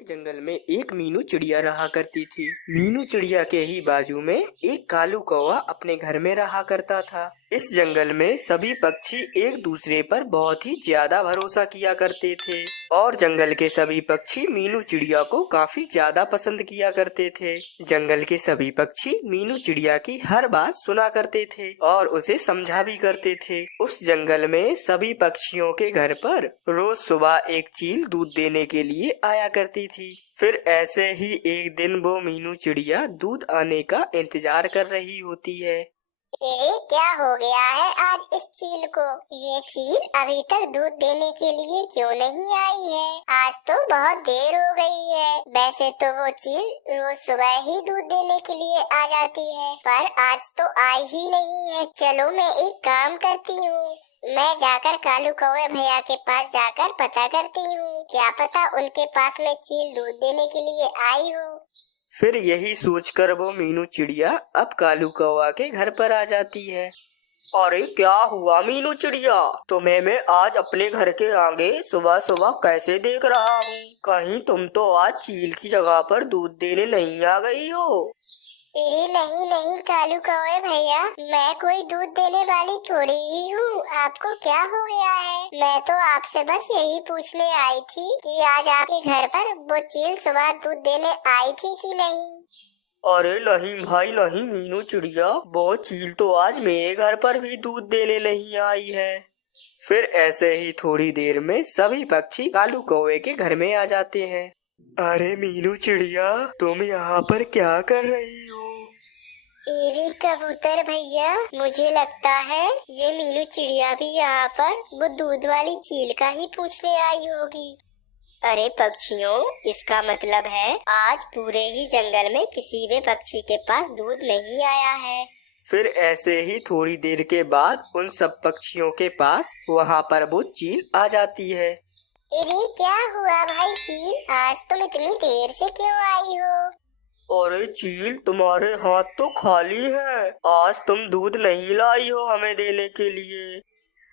एक जंगल में एक मीनू चिड़िया रहा करती थी। मीनू चिड़िया के ही बाजू में एक कालू कौवा अपने घर में रहा करता था। इस जंगल में सभी पक्षी एक दूसरे पर बहुत ही ज्यादा भरोसा किया करते थे और जंगल के सभी पक्षी मीनू चिड़िया को काफी ज्यादा पसंद किया करते थे। जंगल के सभी पक्षी मीनू चिड़िया की हर बात सुना करते थे और उसे समझा भी करते थे। उस जंगल में सभी पक्षियों के घर पर रोज सुबह एक चील दूध देने के लिए आया करती थी। फिर ऐसे ही एक दिन वो मीनू चिड़िया दूध आने का इंतजार कर रही होती है। ये क्या हो गया है आज इस चील को? ये चील अभी तक दूध देने के लिए क्यों नहीं आई है? आज तो बहुत देर हो गई है। वैसे तो वो चील रोज सुबह ही दूध देने के लिए आ जाती है, पर आज तो आई ही नहीं है। चलो मैं एक काम करती हूँ, मैं जाकर कालू कौवे भैया के पास जाकर पता करती हूँ, क्या पता उनके पास में चील दूध देने के लिए आई हो। फिर यही सोचकर वो मीनू चिड़िया अब कालू कौवा के घर पर आ जाती है। अरे क्या हुआ मीनू चिड़िया, तुम्हें मैं आज अपने घर के आगे सुबह सुबह कैसे देख रहा हूँ? कहीं तुम तो आज चील की जगह पर दूध देने नहीं आ गई हो? अरे नहीं नहीं कालू कौवे भैया, मैं कोई दूध देने वाली थोड़ी ही हूँ। आपको क्या हो गया है? मैं तो आपसे बस यही पूछने आई थी कि आज आपके घर पर वो चील सुबह दूध देने आई थी कि नहीं। अरे नहीं भाई नहीं मीनू चिड़िया, वो चील तो आज मेरे घर पर भी दूध देने नहीं आई है। फिर ऐसे ही थोड़ी देर में सभी पक्षी कालू कौवे के घर में आ जाते हैं। अरे मीनू चिड़िया, तुम यहाँ पर क्या कर रही हो? अरे कबूतर भैया, मुझे लगता है ये मीनू चिड़िया भी यहाँ पर वो दूध वाली चील का ही पूछने आई होगी। अरे पक्षियों, इसका मतलब है आज पूरे ही जंगल में किसी भी पक्षी के पास दूध नहीं आया है। फिर ऐसे ही थोड़ी देर के बाद उन सब पक्षियों के पास वहाँ पर वो चील आ जाती है। अरे क्या हुआ भाई चील, आज तुम इतनी देर से क्यों आई हो? अरे चील, तुम्हारे हाथ तो खाली है, आज तुम दूध नहीं लाई हो हमें देने के लिए।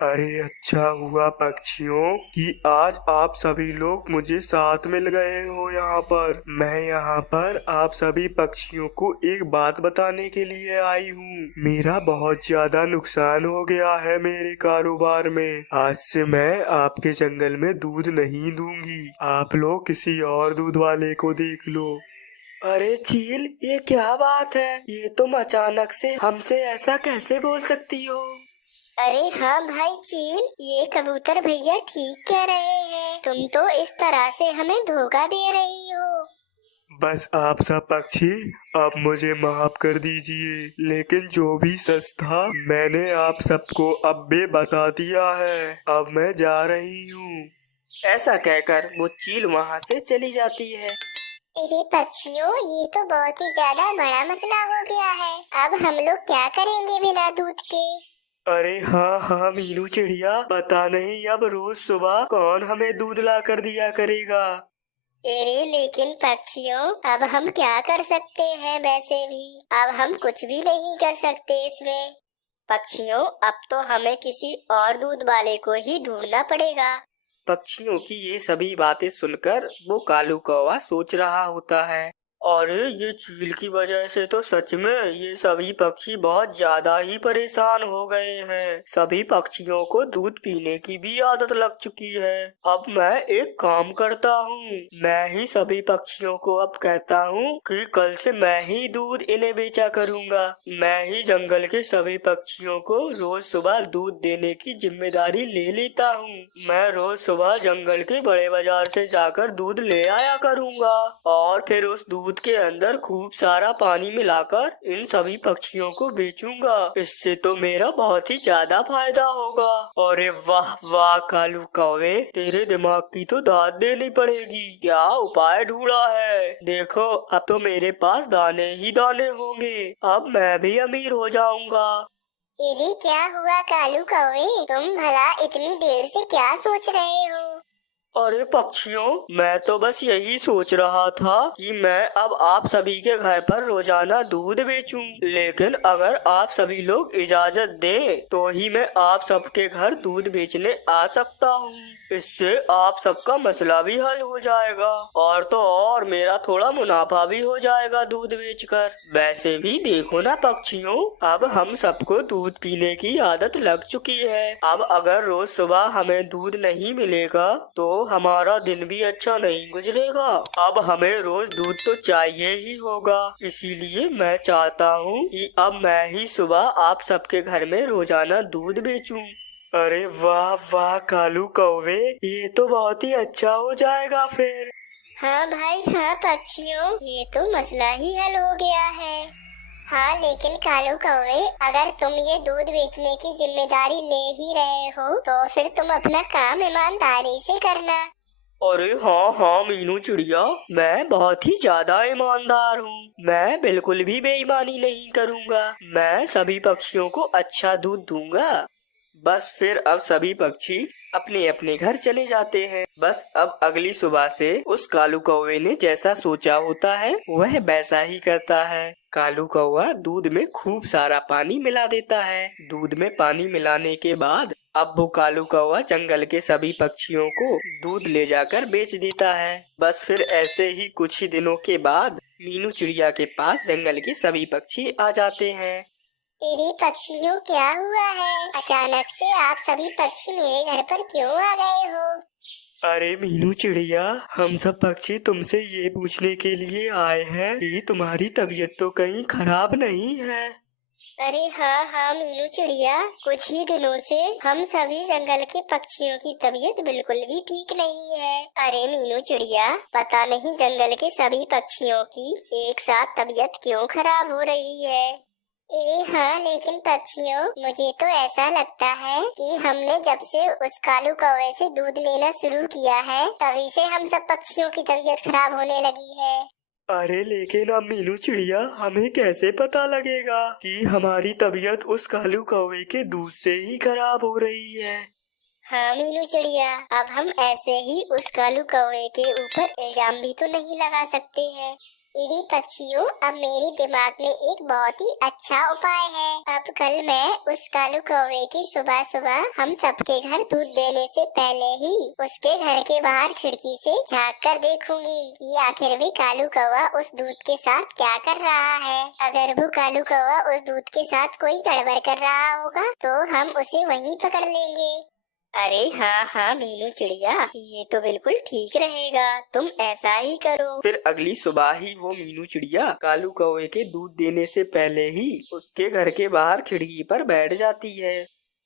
अरे अच्छा हुआ पक्षियों कि आज आप सभी लोग मुझे साथ मिल गए हो यहाँ पर। मैं यहाँ पर आप सभी पक्षियों को एक बात बताने के लिए आई हूँ। मेरा बहुत ज्यादा नुकसान हो गया है मेरे कारोबार में। आज से मैं आपके जंगल में दूध नहीं दूंगी, आप लोग किसी और दूध वाले को देख लो। अरे चील, ये क्या बात है? ये तुम अचानक से हमसे ऐसा कैसे बोल सकती हो? अरे हाँ भाई चील, ये कबूतर भैया ठीक कह रहे हैं। तुम तो इस तरह से हमें धोखा दे रही हो। बस आप सब पक्षी अब मुझे माफ कर दीजिए, लेकिन जो भी सच था मैंने आप सबको अब भी बता दिया है। अब मैं जा रही हूँ। ऐसा कहकर वो चील वहाँ से चली जाती है। अरे पक्षियों, ये तो बहुत ही ज्यादा बड़ा मसला हो गया है। अब हम लोग क्या करेंगे बिना दूध के? अरे हाँ मीनू चिड़िया, पता नहीं अब रोज सुबह कौन हमें दूध ला कर दिया करेगा। अरे लेकिन पक्षियों, अब हम क्या कर सकते हैं? वैसे भी अब हम कुछ भी नहीं कर सकते इसमें। पक्षियों, अब तो हमें किसी और दूध वाले को ही ढूंढना पड़ेगा। पक्षियों की ये सभी बातें सुनकर वो कालू कौवा सोच रहा होता है, अरे ये चील की वजह से तो सच में ये सभी पक्षी बहुत ज्यादा ही परेशान हो गए हैं। सभी पक्षियों को दूध पीने की भी आदत लग चुकी है। अब मैं एक काम करता हूँ, मैं ही सभी पक्षियों को अब कहता हूँ कि कल से मैं ही दूध इन्हें बेचा करूँगा। मैं ही जंगल के सभी पक्षियों को रोज सुबह दूध देने की जिम्मेदारी ले लेता हूँ। मैं रोज सुबह जंगल के बड़े बाजार से जाकर दूध ले आया करूँगा और फिर उस दूध के अंदर खूब सारा पानी मिलाकर इन सभी पक्षियों को बेचूंगा। इससे तो मेरा बहुत ही ज्यादा फायदा होगा। अरे वाह वाह कालू कौवे, तेरे दिमाग की तो दाद देनी पड़ेगी। क्या उपाय ढूंढा है? देखो अब तो मेरे पास दाने ही दाने होंगे, अब मैं भी अमीर हो जाऊंगा। अरे क्या हुआ कालू कौवे, तुम भला इतनी देर से क्या सोच रहे हो? अरे पक्षियों, मैं तो बस यही सोच रहा था कि मैं अब आप सभी के घर पर रोजाना दूध बेचूं। लेकिन अगर आप सभी लोग इजाजत दें तो ही मैं आप सबके घर दूध बेचने आ सकता हूँ। इससे आप सबका मसला भी हल हो जाएगा और तो और मेरा थोड़ा मुनाफा भी हो जाएगा दूध बेचकर। वैसे भी देखो ना पक्षियों, अब हम सबको दूध पीने की आदत लग चुकी है। अब अगर रोज सुबह हमें दूध नहीं मिलेगा तो हमारा दिन भी अच्छा नहीं गुजरेगा। अब हमें रोज दूध तो चाहिए ही होगा। इसीलिए मैं चाहता हूँ कि अब मैं ही सुबह आप सबके घर में रोजाना दूध बेचूं। अरे वाह वाह कालू कौवे, ये तो बहुत ही अच्छा हो जाएगा फिर। हाँ भाई हाँ पक्षियों, ये तो मसला ही हल हो गया है। हाँ लेकिन कालू कौवे, अगर तुम ये दूध बेचने की जिम्मेदारी ले ही रहे हो तो फिर तुम अपना काम ईमानदारी से करना। अरे हाँ हाँ मीनू चिड़िया, मैं बहुत ही ज्यादा ईमानदार हूँ। मैं बिल्कुल भी बेईमानी नहीं करूँगा। मैं सभी पक्षियों को अच्छा दूध दूंगा। बस फिर अब सभी पक्षी अपने अपने घर चले जाते हैं। बस अब अगली सुबह से उस कालू कौवे ने जैसा सोचा होता है वह वैसा ही करता है। कालू कौवा दूध में खूब सारा पानी मिला देता है। दूध में पानी मिलाने के बाद अब वो कालू कौवा जंगल के सभी पक्षियों को दूध ले जाकर बेच देता है। बस फिर ऐसे ही कुछ ही दिनों के बाद मीनू चिड़िया के पास जंगल के सभी पक्षी आ जाते हैं। अरे पक्षियों, क्या हुआ है? अचानक से आप सभी पक्षी मेरे घर पर क्यों आ गए हो? अरे मीनू चिड़िया, हम सब पक्षी तुमसे ये पूछने के लिए आए हैं कि तुम्हारी तबीयत तो कहीं खराब नहीं है। अरे हाँ हाँ मीनू चिड़िया, कुछ ही दिनों से हम सभी जंगल के पक्षियों की तबीयत बिल्कुल भी ठीक नहीं है। अरे मीनू चिड़िया, पता नहीं जंगल के सभी पक्षियों की एक साथ तबीयत क्यों खराब हो रही है। अरे हाँ लेकिन पक्षियों, मुझे तो ऐसा लगता है कि हमने जब से उस कालू कौवे से दूध लेना शुरू किया है तभी से हम सब पक्षियों की तबीयत खराब होने लगी है। अरे लेकिन अब मीनू चिड़िया, हमें कैसे पता लगेगा कि हमारी तबीयत उस कालू कौवे के दूध से ही खराब हो रही है। हाँ मीनू चिड़िया, अब हम ऐसे ही उस कालू कौवे के ऊपर इल्जाम भी तो नहीं लगा सकते हैं। इरी पक्षियों, अब मेरे दिमाग में एक बहुत ही अच्छा उपाय है। अब कल मैं उस कालू कौवे की सुबह सुबह हम सबके घर दूध देने से पहले ही उसके घर के बाहर खिड़की से झांक कर देखूंगी कि आखिर भी कालू कौवा उस दूध के साथ क्या कर रहा है। अगर वो कालू कौवा उस दूध के साथ कोई गड़बड़ कर रहा होगा तो हम उसे वहीं पकड़ लेंगे। अरे हाँ हाँ मीनू चिड़िया, ये तो बिल्कुल ठीक रहेगा, तुम ऐसा ही करो। फिर अगली सुबह ही वो मीनू चिड़िया कालू कौवे के दूध देने से पहले ही उसके घर के बाहर खिड़की पर बैठ जाती है।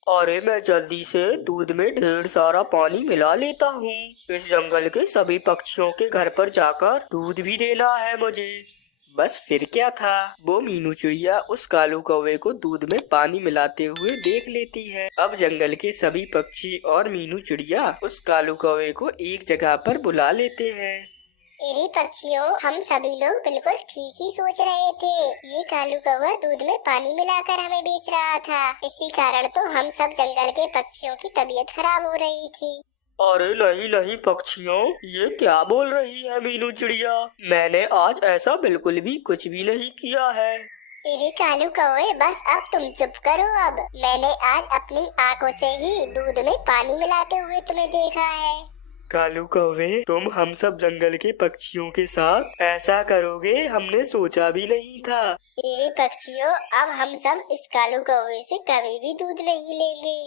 अरे मैं जल्दी से दूध में ढेर सारा पानी मिला लेता हूँ। इस जंगल के सभी पक्षियों के घर पर जाकर दूध भी देना है मुझे। बस फिर क्या था, वो मीनू चिड़िया उस कालू कौवे को दूध में पानी मिलाते हुए देख लेती है। अब जंगल के सभी पक्षी और मीनू चिड़िया उस कालू कौवे को एक जगह पर बुला लेते हैं। अरे पक्षियों, हम सभी लोग बिल्कुल ठीक ही सोच रहे थे। ये कालू कौवा दूध में पानी मिलाकर हमें बेच रहा था, इसी कारण तो हम सब जंगल के पक्षियों की तबीयत खराब हो रही थी। अरे नहीं नहीं पक्षियों, ये क्या बोल रही है मीनू चिड़िया? मैंने आज ऐसा बिल्कुल भी कुछ भी नहीं किया है। अरे कालू कौवे, बस अब तुम चुप करो। अब मैंने आज अपनी आंखों से ही दूध में पानी मिलाते हुए तुम्हें देखा है। कालू कौवे, तुम हम सब जंगल के पक्षियों के साथ ऐसा करोगे हमने सोचा भी नहीं था। अरे पक्षियों, अब हम सब इस कालू कौवे से कभी भी दूध नहीं लेंगे।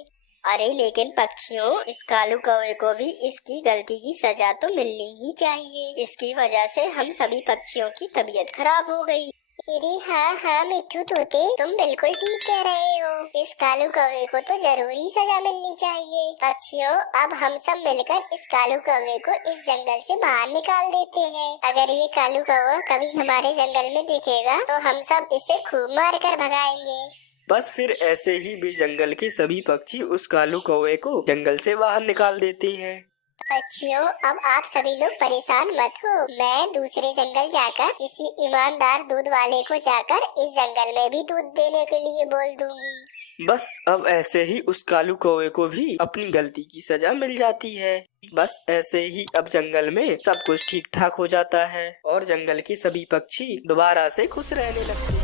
अरे लेकिन पक्षियों, इस कालू कौवे को भी इसकी गलती की सजा तो मिलनी ही चाहिए। इसकी वजह से हम सभी पक्षियों की तबीयत खराब हो गई। अरे हाँ हाँ मिट्ठू तोते, तुम बिल्कुल ठीक कह रहे हो। इस कालू कौवे को तो जरूरी सजा मिलनी चाहिए। पक्षियों, अब हम सब मिलकर इस कालू कौवे को इस जंगल से बाहर निकाल देते हैं। अगर ये कालू कौवा कभी हमारे जंगल में दिखेगा तो हम सब इसे खूब मार कर भगाएंगे। बस फिर ऐसे ही भी जंगल के सभी पक्षी उस कालू कौवे को जंगल से बाहर निकाल देते हैं। पक्षियों, अब आप सभी लोग परेशान मत हो। मैं दूसरे जंगल जाकर किसी ईमानदार दूध वाले को जाकर इस जंगल में भी दूध देने के लिए बोल दूंगी। बस अब ऐसे ही उस कालू कौवे को भी अपनी गलती की सजा मिल जाती है। बस ऐसे ही अब जंगल में सब कुछ ठीक ठाक हो जाता है और जंगल के सभी पक्षी दोबारा से खुश रहने लगते हैं।